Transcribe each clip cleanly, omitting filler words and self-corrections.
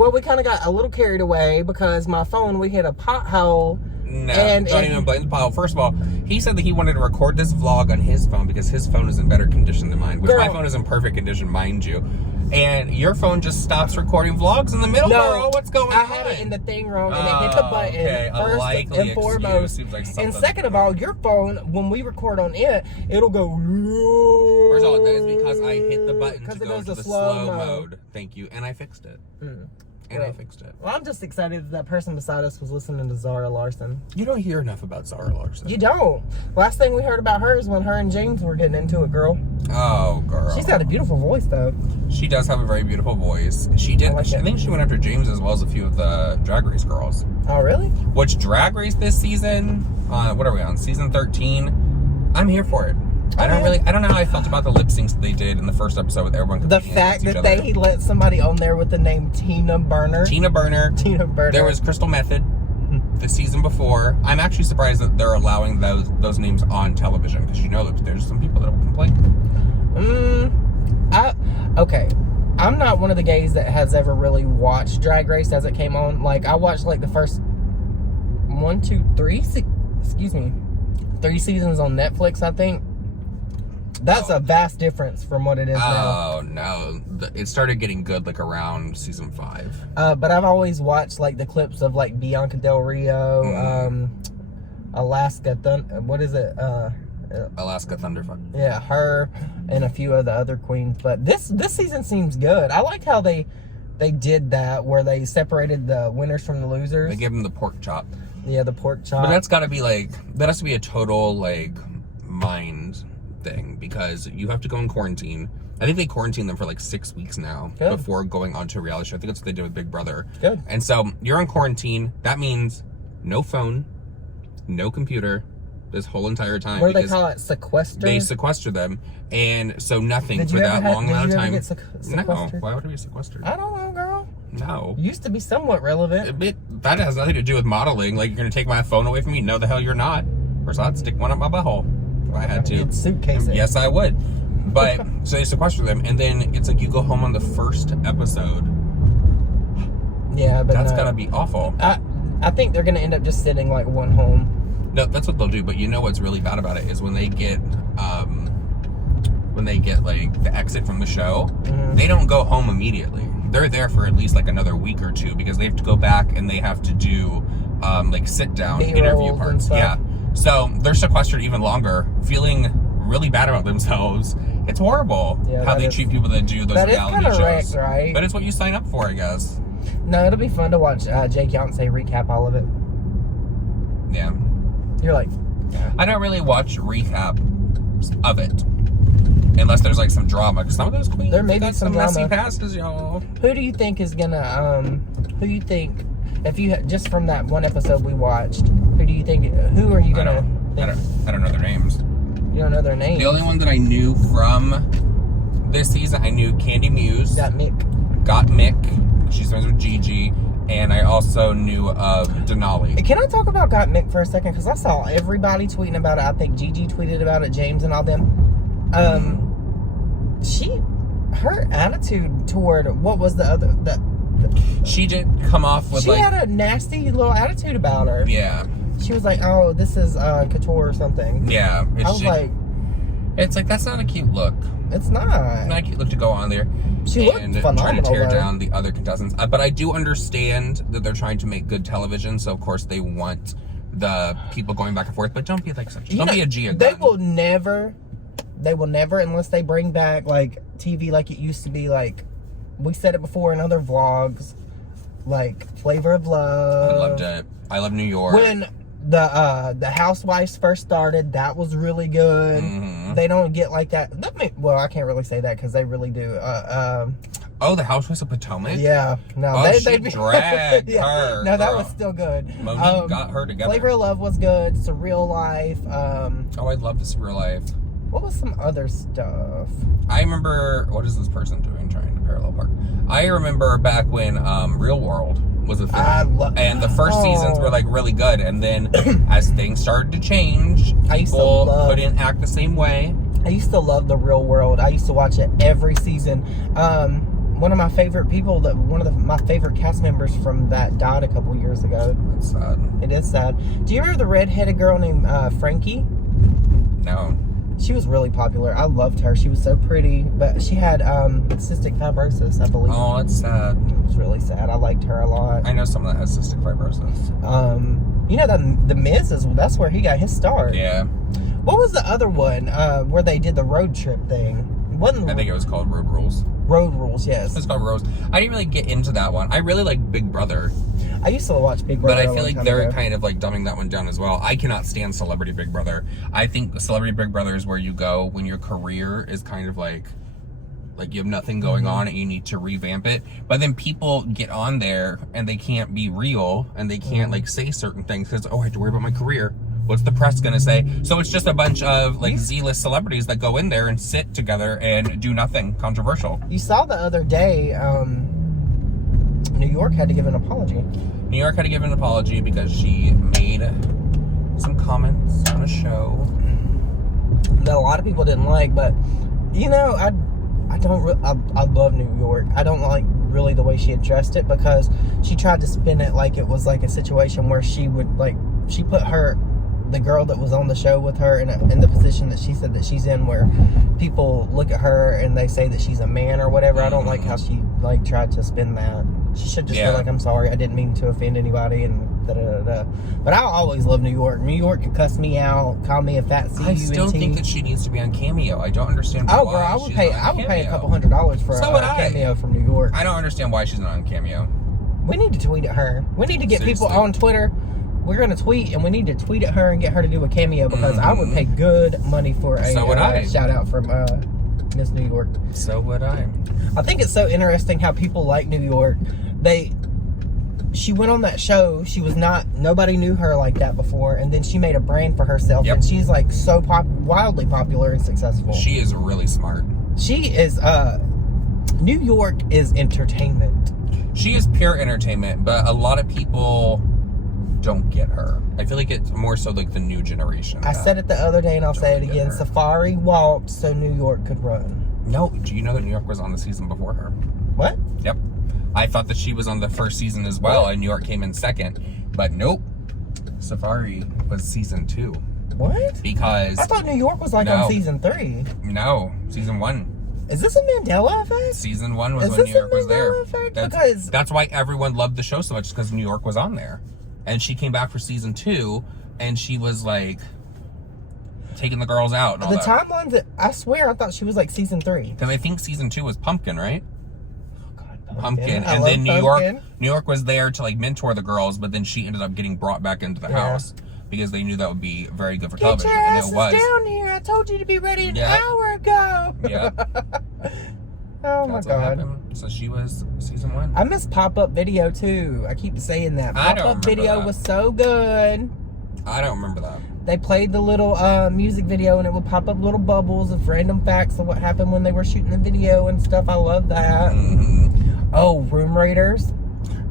Well, we kind of got a little carried away because my phone, we hit a pothole. No, don't even blame the pothole. First of all, he said that he wanted to record this vlog on his phone because his phone is in better condition than mine, which my phone is in perfect condition, mind you. And your phone just stops recording vlogs in the middle, girl. What's going on? I had it in the thing wrong, and it hit the button first and foremost. And second of all, your phone, when we record on it, it'll go. First of all, that is because I hit the button to go to the slow mode. Thank you, and I fixed it. I fixed it. Well, I'm just excited that person beside us was listening to Zara Larson. You don't hear enough about Zara Larson. You don't. Last thing we heard about her is when her and James were getting into it, girl. Oh, girl. She's got a beautiful voice, though. She does have a very beautiful voice. She did. I think she went after James as well as a few of the Drag Race girls. Oh, really? Which Drag Race this season? What are we on? Season 13. I'm here for it. I don't know how I felt about the lip syncs that they did in the first episode with everyone. The fact that they let somebody on there with the name Tina Burner. There was Crystal Method the season before. I'm actually surprised that they're allowing those names on television because you know that there's some people that will complain. Okay. I'm not one of the gays that has ever really watched Drag Race as it came on. Like, I watched like the first 3 seasons on Netflix, I think. That's a vast difference from what it is now. Oh, no. It started getting good, like, around season 5. But I've always watched, like, the clips of, like, Bianca Del Rio, Alaska Alaska Thunderfuck. Yeah, her and a few of the other queens. But this season seems good. I like how they did that, where they separated the winners from the losers. They gave them the pork chop. Yeah, the pork chop. But that's got to be, like, that has to be a total, like, mind thing because you have to go in quarantine. I think they quarantined them for like 6 weeks now before going on to a reality show. I think that's what they did with Big Brother. Good. And so you're in quarantine. That means no phone, no computer this whole entire time. What do they call it? Sequester? They sequester them. And so nothing for that long amount of time. No. Why would it be sequestered? I don't know, girl. No. Used to be somewhat relevant. That has nothing to do with modeling. Like, you're going to take my phone away from me? No, the hell you're not. First, I'd stick one up my butthole. If I had to. Suitcase it. Yes, I would. But so they sequester them, and then it's like you go home on the first episode. Yeah, but that's gonna be awful. I think they're gonna end up just sitting like one home. No, that's what they'll do. But you know what's really bad about it is when they get like the exit from the show, they don't go home immediately. They're there for at least like another week or two because they have to go back and they have to do like sit down interview parts. Yeah. So they're sequestered even longer, feeling really bad about themselves. It's horrible how they treat people that do those reality shows. Wrecked, right? But it's what you sign up for, I guess. No, it'll be fun to watch Jake Yonsei recap all of it. Yeah. You're like... I don't really watch recaps of it. Unless there's like some drama. Because some of those queens, there may be some messy passes, y'all. Who do you think is gonna, who do you think... If you just from that one episode we watched, who do you think? Who are you gonna? I don't know their names. You don't know their names. The only one that I knew from this season, I knew Candy Muse. Got Mick. She's friends with Gigi, and I also knew of Denali. Can I talk about Got Mick for a second? Because I saw everybody tweeting about it. I think Gigi tweeted about it, James and all them. Her attitude toward what was the other she did come off with she had a nasty little attitude about her. Yeah. She was like, oh, this is couture or something. Yeah. It's like, that's not a cute look. It's not. It's not a cute look to go on there. She looked phenomenal, try to tear down the other contestants. But I do understand that they're trying to make good television, so of course they want the people going back and forth. But don't be like don't be a Gia Gunn. They will never, unless they bring back like TV like it used to be, like we said it before in other vlogs, like Flavor of Love. I loved it. I love New York. When the Housewives first started, that was really good. They don't get like that. Well, I can't really say that because they really do. The Housewives of Potomac? Yeah. No, they dragged her. No, that was still good. Monique got her together. Flavor of Love was good. Surreal Life. I love the Surreal Life. What was some other stuff? I remember, what is this person doing trying to parallel park? I remember back when Real World was a thing. And the first seasons were like really good. And then as things started to change, people couldn't act the same way. I used to love the Real World. I used to watch it every season. one of my favorite people, my favorite cast members from that died a couple years ago. That's sad. It is sad. Do you remember the redheaded girl named Frankie? No. She was really popular. I loved her. She was so pretty, but she had cystic fibrosis, I believe. Oh, that's sad. It was really sad. I liked her a lot. I know someone that has cystic fibrosis. You know that the Miz that's where he got his start. Yeah. What was the other one where they did the road trip thing? I think it was called Road Rules. Road Rules, yes. It's called Road Rules. I didn't really get into that one. I really like Big Brother. I used to watch Big Brother. But I feel like they're kind of like dumbing that one down as well. I cannot stand Celebrity Big Brother. I think Celebrity Big Brother is where you go when your career is kind of like you have nothing going on and you need to revamp it. But then people get on there and they can't be real and they can't like say certain things because, I have to worry about my career. What's the press gonna say? So it's just a bunch of like Z-list celebrities that go in there and sit together and do nothing controversial. You saw the other day, New York had to give an apology. New York had to give an apology because she made some comments on a show that a lot of people didn't like, but you know, I love New York. I don't like really the way she addressed it because she tried to spin it like it was like a situation where she put the girl that was on the show with her in the position that she said that she's in, where people look at her and they say that she's a man or whatever. I don't like how she tried to spin that. She should just be like, I'm sorry, I didn't mean to offend anybody, and da-da-da-da. But I always love New York. New York could cuss me out, call me a fat C-U-N-T. I still think that she needs to be on Cameo. I don't understand why. Oh, girl, I would pay a couple $100 for a cameo from New York. I don't understand why she's not on Cameo. We need to tweet at her. We need to get people on Twitter. We're going to tweet, and we need to tweet at her and get her to do a cameo because I would pay good money for a shout out from Miss New York. So would I. I think it's so interesting how people like New York. She went on that show. She was nobody knew her like that before, and then she made a brand for herself, and she's like so wildly popular and successful. She is really smart. She is, New York is entertainment. She is pure entertainment, but a lot of people don't get her. I feel like it's more so like the new generation. I said it the other day and I'll say it again. Safari walked so New York could run. No, do you know that New York was on the season before her? What? Yep. I thought that she was on the first season as well, and New York came in second. But nope. Safari was season 2. What? Because I thought New York was on season 3. No, season 1. Is this a Mandela effect? Season 1 was when New York was there. Effect? That's why everyone loved the show so much, because New York was on there. And she came back for season 2, and she was like taking the girls out and all that. Timelines, I swear I thought she was like season 3. Because I think season 2 was Pumpkin, right? Oh God, Pumpkin. And then New York was there to like mentor the girls, but then she ended up getting brought back into the house because they knew that would be very good for television. Get your asses down here! I told you to be ready an hour ago. Yeah. Oh my God. So she was season 1. I miss pop-up video too. I keep saying that. Pop-up video was so good. I don't remember that. They played the little music video and it would pop up little bubbles of random facts of what happened when they were shooting the video and stuff. I love that. Oh, Room Raiders.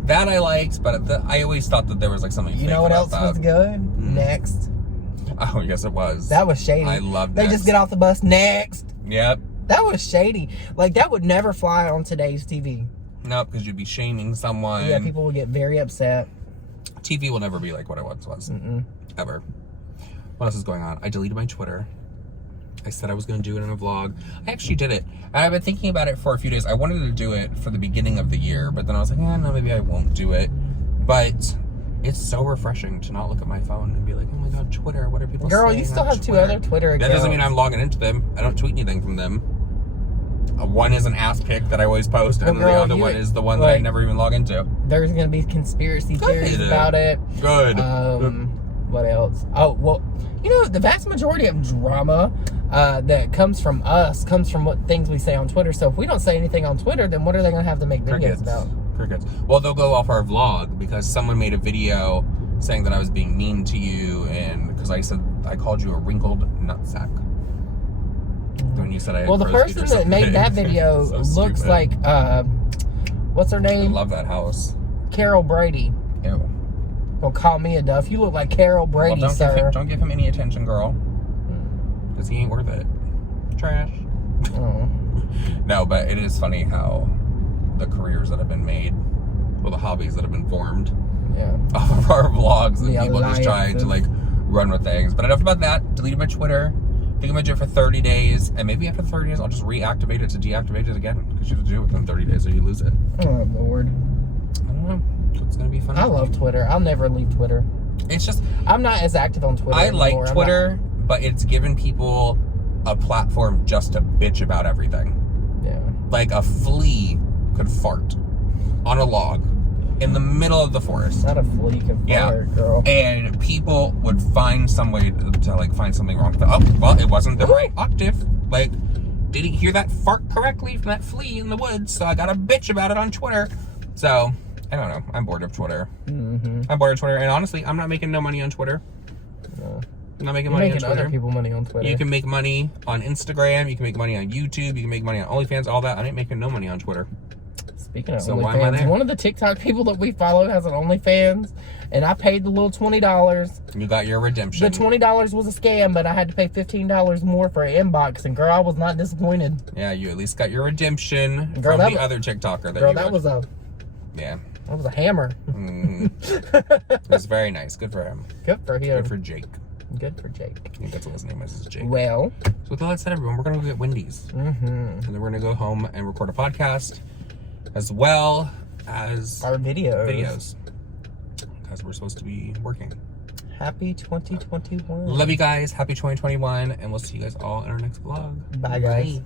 That I liked, but I always thought that there was like something. You know what else was good? Next. Oh, yes, it was. That was shady. I loved They just get off the bus. Next. Yep. That was shady. Like, that would never fly on today's TV. No, because you'd be shaming someone. Yeah, people would get very upset. TV will never be like what it once was. Ever. What else is going on? I deleted my Twitter. I said I was going to do it in a vlog. I actually did it. I've been thinking about it for a few days. I wanted to do it for the beginning of the year, but then I was like, no, maybe I won't do it. But it's so refreshing to not look at my phone and be like, oh my God, Twitter, what are people saying? Girl, you still have 2 other Twitter accounts. That doesn't mean I'm logging into them. I don't tweet anything from them. One is an ass pic that I always post, and the other one is the one that I never even log into. There's going to be conspiracy theories about it. Good. What else? Oh, well, you know, the vast majority of drama that comes from us comes from what things we say on Twitter. So if we don't say anything on Twitter, then what are they going to have to make videos about? Crickets. Well, they'll go off our vlog because someone made a video saying that I was being mean to you, and because I said I called you a wrinkled nutsack. When you said I had the person that made that video looks like what's her name? I love that house. Carol Brady. Ew. Don't call me a duff. You look like Carol Brady, sir. Don't give him any attention, girl. Because he ain't worth it. Trash. Oh. No, but it is funny how the careers that have been made, or the hobbies that have been formed. Yeah. Off of our vlogs and The people just trying to like run with things. But enough about that. Deleted my Twitter. I think I'm gonna do it for 30 days, and maybe after 30 days I'll just reactivate it to deactivate it again, because you have to do it within 30 days or you lose it. Oh Lord. I don't know. It's gonna be fun. I love Twitter. I'll never leave Twitter. It's just, I'm not as active on Twitter I anymore. like Twitter, but it's given people a platform just to bitch about everything. Yeah. Like a flea could fart on a log in the middle of the forest. Not a flea can fart, girl. And people would find some way to like find something wrong with it. Oh, well, it wasn't the right octave. Like, didn't hear that fart correctly from that flea in the woods, so I got a bitch about it on Twitter. So, I don't know. I'm bored of Twitter. Mm-hmm. I'm bored of Twitter, and honestly, I'm not making no money on Twitter. No. I'm not making You're money making on Twitter. other people money on Twitter. You can make money on Instagram. You can make money on YouTube. You can make money on OnlyFans. All that. I ain't making no money on Twitter. Speaking of So why am I OnlyFans, there? one of the TikTok people that we follow has an OnlyFans, and I paid the little $20. You got your redemption. The $20 was a scam, but I had to pay $15 more for an inbox, and girl, I was not disappointed. Yeah, you at least got your redemption Girl, from the other TikToker that girl, you that was a hammer. It was very nice. Good for him. Good for him. Good for Jake. Good for Jake. I think that's what his name is Jake. Well. So with all that said, everyone, we're going to go get Wendy's. Mm-hmm. And then we're going to go home and record a podcast, as well as our videos. Because we're supposed to be working. Happy 2021. Love you guys. Happy 2021. And we'll see you guys all in our next vlog. Bye, guys.